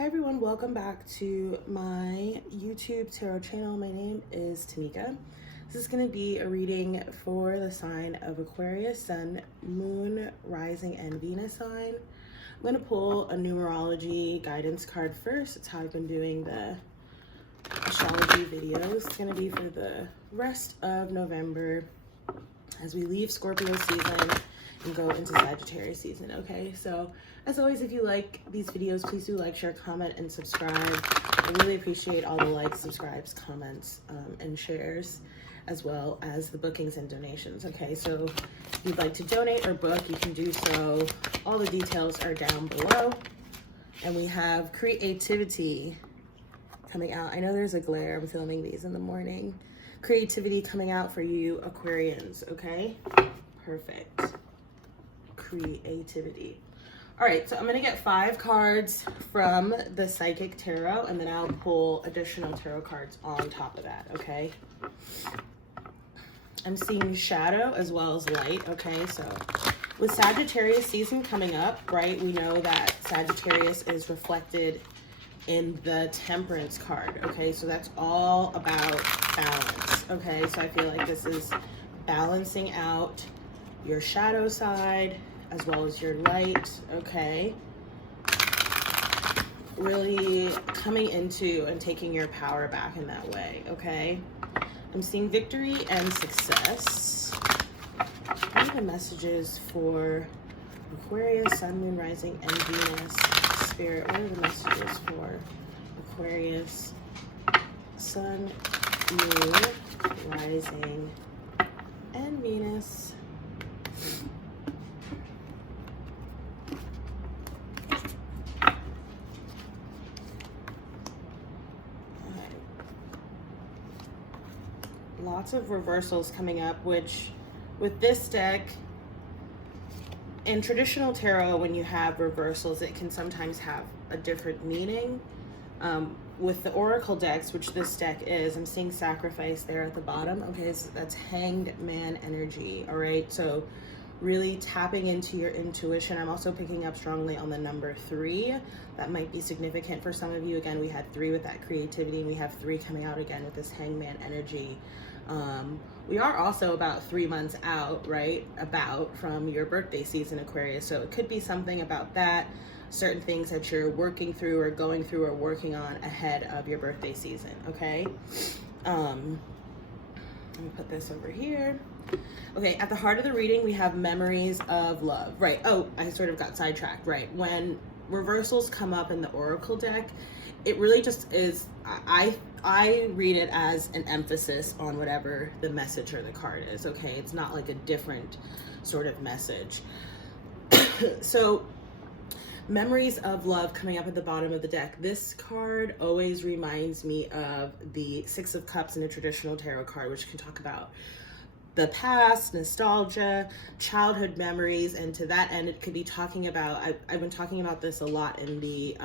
Hi everyone, welcome back to my YouTube tarot channel. My name is Tamika. This is going to be a reading for the sign of Aquarius, Sun, Moon, Rising, and Venus sign. I'm going to pull a numerology guidance card first. It's how I've been doing the astrology videos. It's going to be for the rest of November as we leave Scorpio season and go into Sagittarius season. Okay, so as always, if you like these videos, please do like, share, comment, and subscribe. I really appreciate all the likes, subscribes, comments, and shares, as well as the bookings and donations. Okay, so if you'd like to donate or book, you can do so. All the details are down below. And we have creativity coming out. I know there's a glare. I'm filming these in the morning. Creativity coming out for you Aquarians, okay? Perfect. Creativity. All right, so I'm gonna get 5 cards from the Psychic Tarot, and then I'll pull additional tarot cards on top of that, okay? I'm seeing shadow as well as light, okay? So with Sagittarius season coming up, right, we know that Sagittarius is reflected in the Temperance card, okay? So that's all about balance, okay? So I feel like this is balancing out your shadow side as well as your light, okay? Really coming into and taking your power back in that way, okay? I'm seeing victory and success. What are the messages for Aquarius, Sun, Moon, Rising, and Venus? Spirit, what are the messages for Aquarius, Sun, Moon, Rising, and Venus? Lots of reversals coming up, which with this deck, in traditional tarot, when you have reversals, it can sometimes have a different meaning. With the oracle decks, which this deck is, I'm seeing sacrifice there at the bottom. Okay, so that's hanged man energy. All right, so really tapping into your intuition. I'm also picking up strongly on the number 3. That might be significant for some of you. Again, we had 3 with that creativity, and we have 3 coming out again with this hangman energy. We are also about 3 months out, right, from your birthday season, Aquarius. So it could be something about that, certain things that you're working through or going through or working on ahead of your birthday season, okay? Let me put this over here. Okay, at the heart of the reading, we have memories of love, right? Oh, I sort of got sidetracked, right? When reversals come up in the oracle deck, it really just is, I read it as an emphasis on whatever the message or the card is, okay? It's not like a different sort of message. So memories of love coming up at the bottom of the deck. This card always reminds me of the 6 of Cups in a traditional tarot card, which can talk about the past, nostalgia, childhood memories, and to that end, it could be talking about, I've been talking about this a lot in the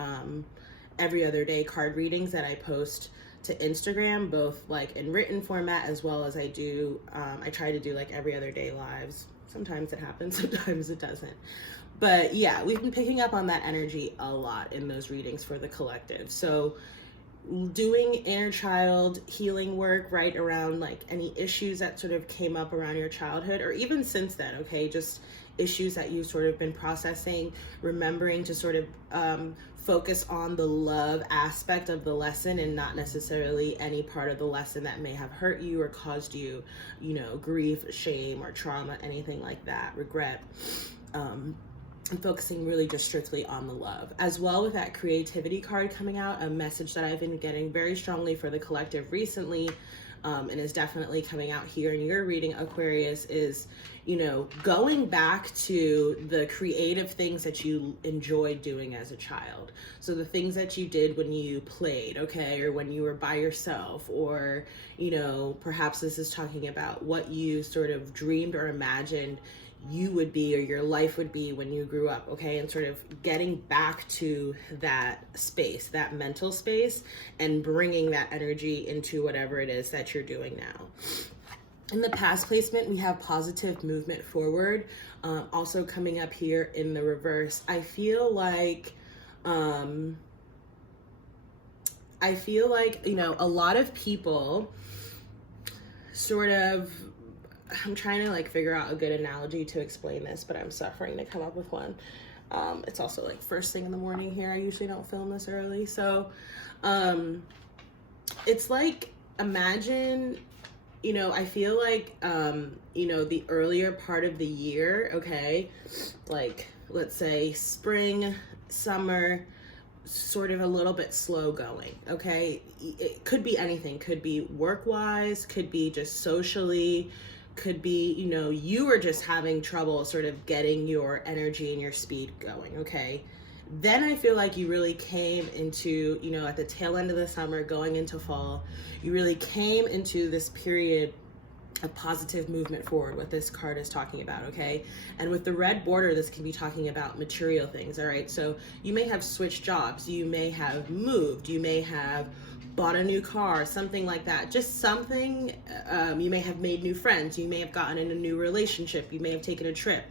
every other day card readings that I post to Instagram, both like in written format as well as I try to do like every other day lives. Sometimes it happens, sometimes it doesn't. But yeah, we've been picking up on that energy a lot in those readings for the collective. So doing inner child healing work right around like any issues that sort of came up around your childhood or even since then, okay, just issues that you've sort of been processing, remembering to sort of focus on the love aspect of the lesson and not necessarily any part of the lesson that may have hurt you or caused you, you know, grief, shame, or trauma, anything like that, regret. I'm focusing really just strictly on the love. As well with that creativity card coming out, a message that I've been getting very strongly for the collective recently, and is definitely coming out here in your reading, Aquarius, is, you know, going back to the creative things that you enjoyed doing as a child. So the things that you did when you played, okay, or when you were by yourself, or, you know, perhaps this is talking about what you sort of dreamed or imagined you would be or your life would be when you grew up, okay? And sort of getting back to that space, that mental space, and bringing that energy into whatever it is that you're doing now. In the past placement, we have positive movement forward, also coming up here in the reverse. I feel like I feel like, you know, a lot of people sort of, I'm trying to like figure out a good analogy to explain this, but I'm suffering to come up with one. It's also like first thing in the morning here. I usually don't film this early. So it's like, imagine, you know, I feel like, you know, the earlier part of the year, okay, like let's say spring, summer, sort of a little bit slow going, okay? It could be anything, could be work-wise, could be just socially, could be, you know, you were just having trouble sort of getting your energy and your speed going, okay? Then I feel like you really came into, you know, at the tail end of the summer, going into fall, you really came into this period of positive movement forward, what this card is talking about, okay? And with the red border, this can be talking about material things, all right? So you may have switched jobs, you may have moved, you may have bought a new car, something like that. Just something, you may have made new friends, you may have gotten in a new relationship, you may have taken a trip.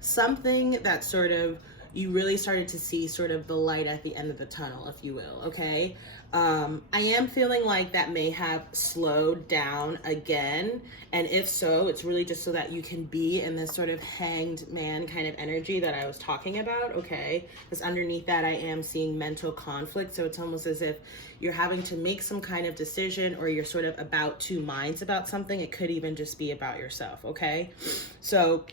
Something that sort of, you really started to see sort of the light at the end of the tunnel, if you will, okay? I am feeling like that may have slowed down again, and if so, it's really just so that you can be in this sort of hanged man kind of energy that I was talking about, okay? Because underneath that, I am seeing mental conflict, so it's almost as if you're having to make some kind of decision, or you're sort of about two minds about something. It could even just be about yourself, okay? So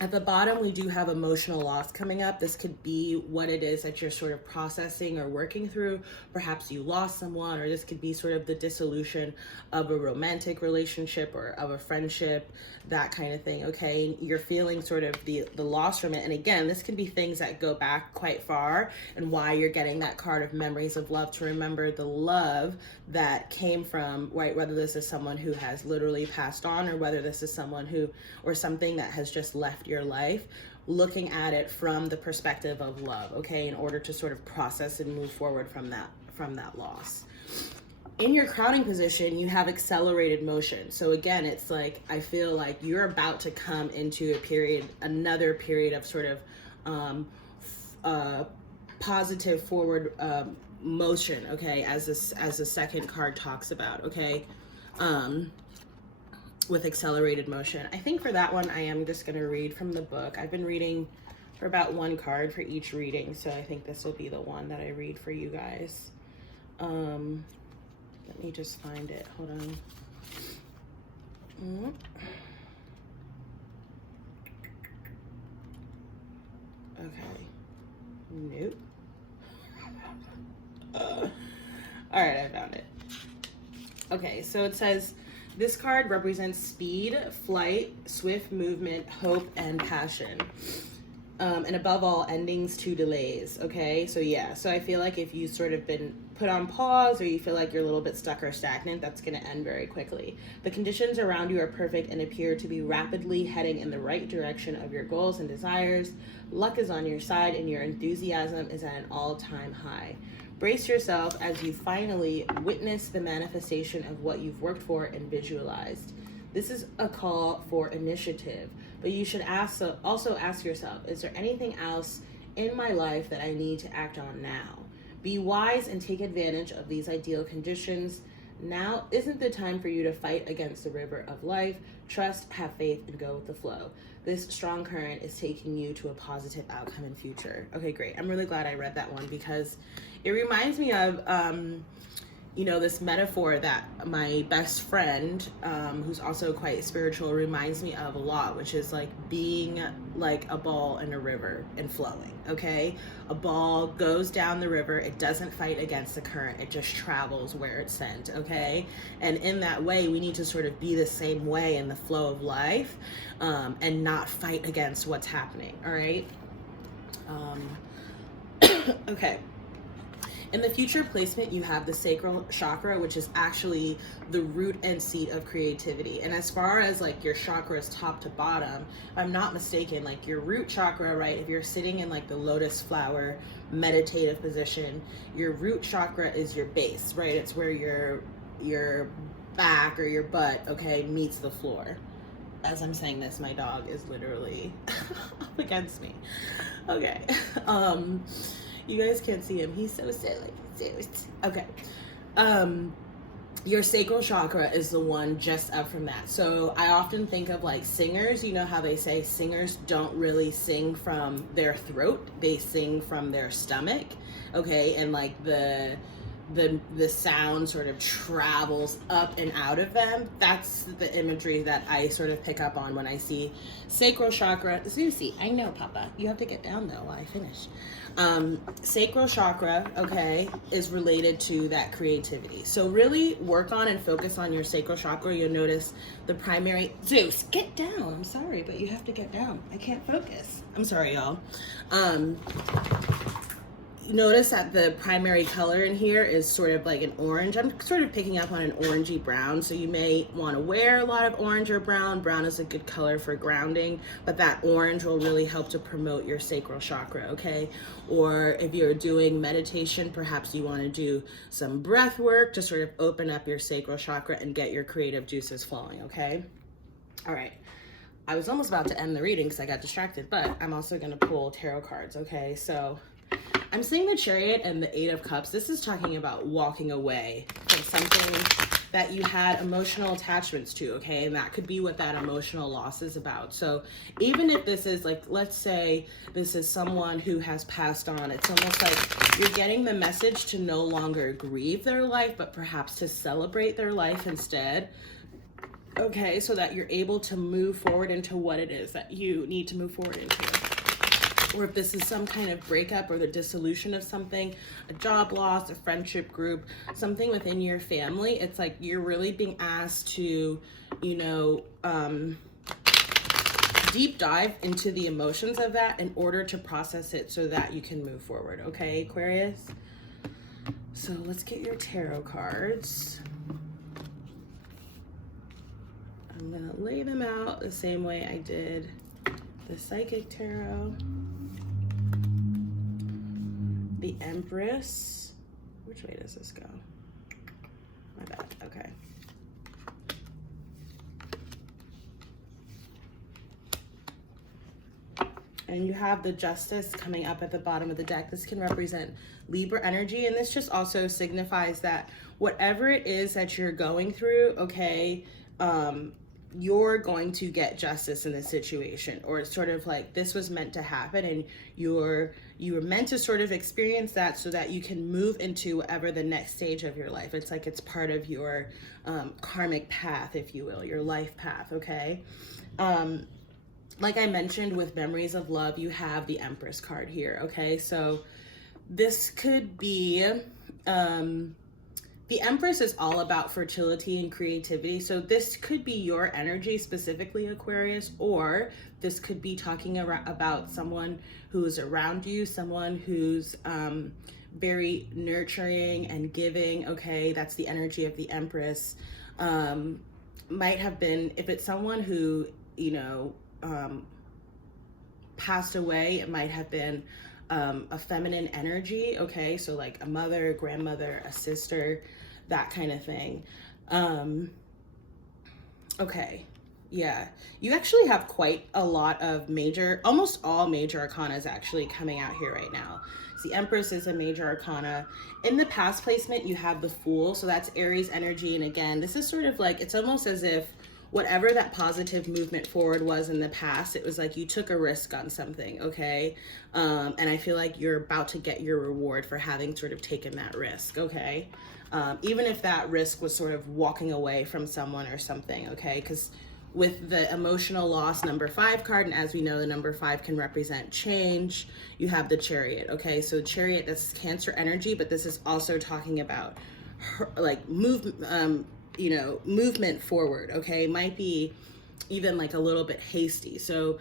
at the bottom, we do have emotional loss coming up. This could be what it is that you're sort of processing or working through. Perhaps you lost someone, or this could be sort of the dissolution of a romantic relationship or of a friendship, that kind of thing, okay? You're feeling sort of the loss from it. And again, this can be things that go back quite far, and why you're getting that card of memories of love, to remember the love that came from, right, whether this is someone who has literally passed on, or whether this is someone who, or something that has just left your life, looking at it from the perspective of love, okay, in order to sort of process and move forward from that loss. In your crowning position, you have accelerated motion. So again, it's like, I feel like you're about to come into a period, another period of sort of positive forward motion, okay, as the second card talks about, okay, with accelerated motion. I think for that one, I am just going to read from the book. I've been reading for about one card for each reading, so I think this will be the one that I read for you guys. Let me just find it. Hold on. Okay. Nope. All right, I found it. Okay, so it says, this card represents speed, flight, swift movement, hope, and passion. And above all, endings to delays, okay? So yeah, so I feel like if you've sort of been put on pause, or you feel like you're a little bit stuck or stagnant, that's gonna end very quickly. The conditions around you are perfect and appear to be rapidly heading in the right direction of your goals and desires. Luck is on your side, and your enthusiasm is at an all-time high. Brace yourself as you finally witness the manifestation of what you've worked for and visualized. This is a call for initiative, but you should also ask yourself, is there anything else in my life that I need to act on now? Be wise and take advantage of these ideal conditions. Now isn't the time for you to fight against the river of life. Trust, have faith, and go with the flow. This strong current is taking you to a positive outcome in future. Okay, great. I'm really glad I read that one, because it reminds me of, you know, this metaphor that my best friend, who's also quite spiritual, reminds me of a lot, which is like being like a ball in a river and flowing, okay? A ball goes down the river, it doesn't fight against the current, it just travels where it's sent, okay? And in that way, we need to sort of be the same way in the flow of life, and not fight against what's happening, all right? Okay. In the future placement, you have the sacral chakra, which is actually the root and seat of creativity. And as far as like your chakras top to bottom, if I'm not mistaken, like your root chakra, right, if you're sitting in like the lotus flower meditative position, your root chakra is your base, right? It's where your back or your butt, okay, meets the floor. As I'm saying this, my dog is literally up against me. Okay. You guys can't see him. He's so silly. Okay. Your sacral chakra is the one just up from that. So I often think of like singers, you know how they say singers don't really sing from their throat, they sing from their stomach, okay? And like the sound sort of travels up and out of them. That's the imagery that I sort of pick up on when I see sacral chakra. Zuzi, I know, Papa. You have to get down though while I finish. Sacral chakra, okay, is related to that creativity. So really work on and focus on your sacral chakra. You'll notice the primary... Zeus, get down. I'm sorry, but you have to get down. I can't focus. I'm sorry, y'all. Notice that the primary color in here is sort of like an orange. I'm sort of picking up on an orangey brown, so you may want to wear a lot of orange or brown. Brown is a good color for grounding, but that orange will really help to promote your sacral chakra, okay? Or if you're doing meditation, perhaps you want to do some breath work to sort of open up your sacral chakra and get your creative juices flowing, okay? All right. I was almost about to end the reading because I got distracted, but I'm also going to pull tarot cards, okay? So I'm seeing the Chariot and the Eight of Cups. This is talking about walking away from something that you had emotional attachments to, okay? And that could be what that emotional loss is about. So even if this is like, let's say this is someone who has passed on, it's almost like you're getting the message to no longer grieve their life, but perhaps to celebrate their life instead. Okay, so that you're able to move forward into what it is that you need to move forward into. Or if this is some kind of breakup or the dissolution of something, a job loss, a friendship group, something within your family, it's like you're really being asked to, you know, deep dive into the emotions of that in order to process it so that you can move forward. Okay, Aquarius? So let's get your tarot cards. I'm going to lay them out the same way I did the Psychic Tarot. The Empress. Which way does this go? My bad. Okay. And you have the Justice coming up at the bottom of the deck. This can represent Libra energy, and this just also signifies that whatever it is that you're going through, okay, you're going to get justice in this situation, or it's sort of like this was meant to happen, and you were meant to sort of experience that so that you can move into whatever the next stage of your life. It's like it's part of your karmic path, if you will, your life path, okay? Like I mentioned with Memories of Love, you have the Empress card here, okay? So this could be... the Empress is all about fertility and creativity. So this could be your energy specifically, Aquarius, or this could be talking about someone who's around you, someone who's very nurturing and giving, okay? That's the energy of the Empress. Might have been, if it's someone who, you know, passed away, it might have been a feminine energy, okay? So like a mother, a grandmother, a sister, that kind of thing. Okay, yeah. You actually have quite a lot of major, almost all major arcanas actually coming out here right now. So the Empress is a major arcana. In the past placement, you have the Fool, so that's Aries energy. And again, this is sort of like, it's almost as if whatever that positive movement forward was in the past, it was like you took a risk on something, okay? And I feel like you're about to get your reward for having sort of taken that risk, okay? Even if that risk was sort of walking away from someone or something, okay? Because with the emotional loss number 5 card, and as we know, the number 5 can represent change, you have the Chariot, okay? So Chariot, that's Cancer energy, but this is also talking about like you know, movement forward, okay? Might be even like a little bit hasty. So,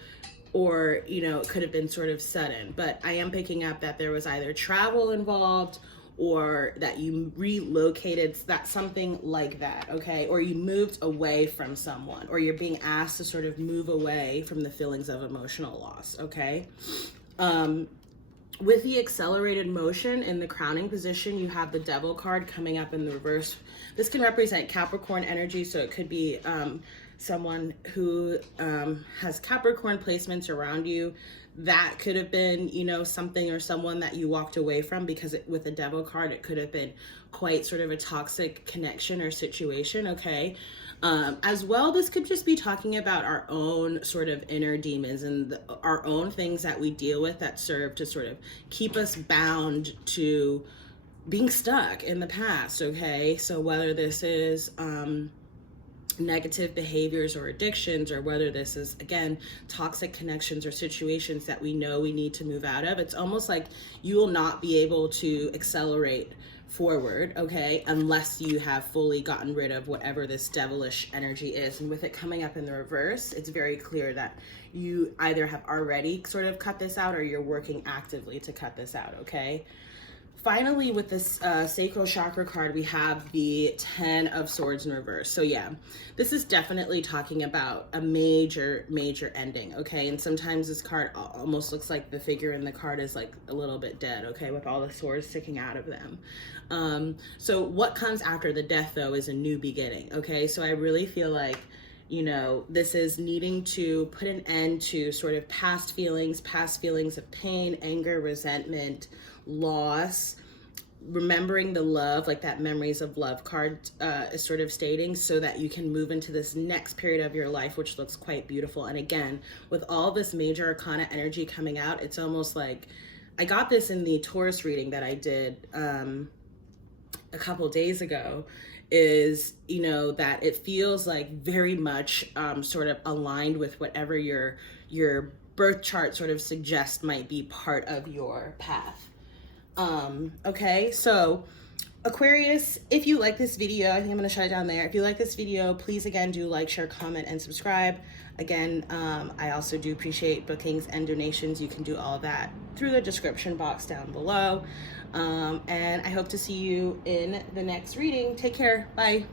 or, you know, it could have been sort of sudden, but I am picking up that there was either travel involved or that you relocated, that's something like that, okay? Or you moved away from someone, or you're being asked to sort of move away from the feelings of emotional loss, okay? With the accelerated motion in the crowning position, you have the Devil card coming up in the reverse. This can represent Capricorn energy, so it could be someone who has Capricorn placements around you, that could have been, you know, something or someone that you walked away from, because with the Devil card, it could have been quite sort of a toxic connection or situation, okay? As well, this could just be talking about our own sort of inner demons and our own things that we deal with that serve to sort of keep us bound to being stuck in the past, okay? So whether this is negative behaviors or addictions, or whether this is, again, toxic connections or situations that we know we need to move out of, it's almost like you will not be able to accelerate forward, okay, unless you have fully gotten rid of whatever this devilish energy is. And with it coming up in the reverse, it's very clear that you either have already sort of cut this out, or you're working actively to cut this out, okay? Finally, with this sacral chakra card, we have the 10 of Swords in reverse. So yeah, this is definitely talking about a major ending, okay? And sometimes this card almost looks like the figure in the card is like a little bit dead, okay, with all the swords sticking out of them. So what comes after the death, though, is a new beginning, okay? So I really feel like, you know, this is needing to put an end to sort of past feelings of pain, anger, resentment, loss, remembering the love, like that memories of love card is sort of stating, so that you can move into this next period of your life, which looks quite beautiful. And again, with all this major arcana energy coming out, it's almost like, I got this in the Taurus reading that I did a couple days ago, is, you know, that it feels like very much sort of aligned with whatever your birth chart sort of suggests might be part of your path. Okay, so Aquarius, if you like this video, I think I'm going to shut it down there. If you like this video, please again do like, share, comment, and subscribe. Again, I also do appreciate bookings and donations. You can do all that through the description box down below. And I hope to see you in the next reading. Take care. Bye.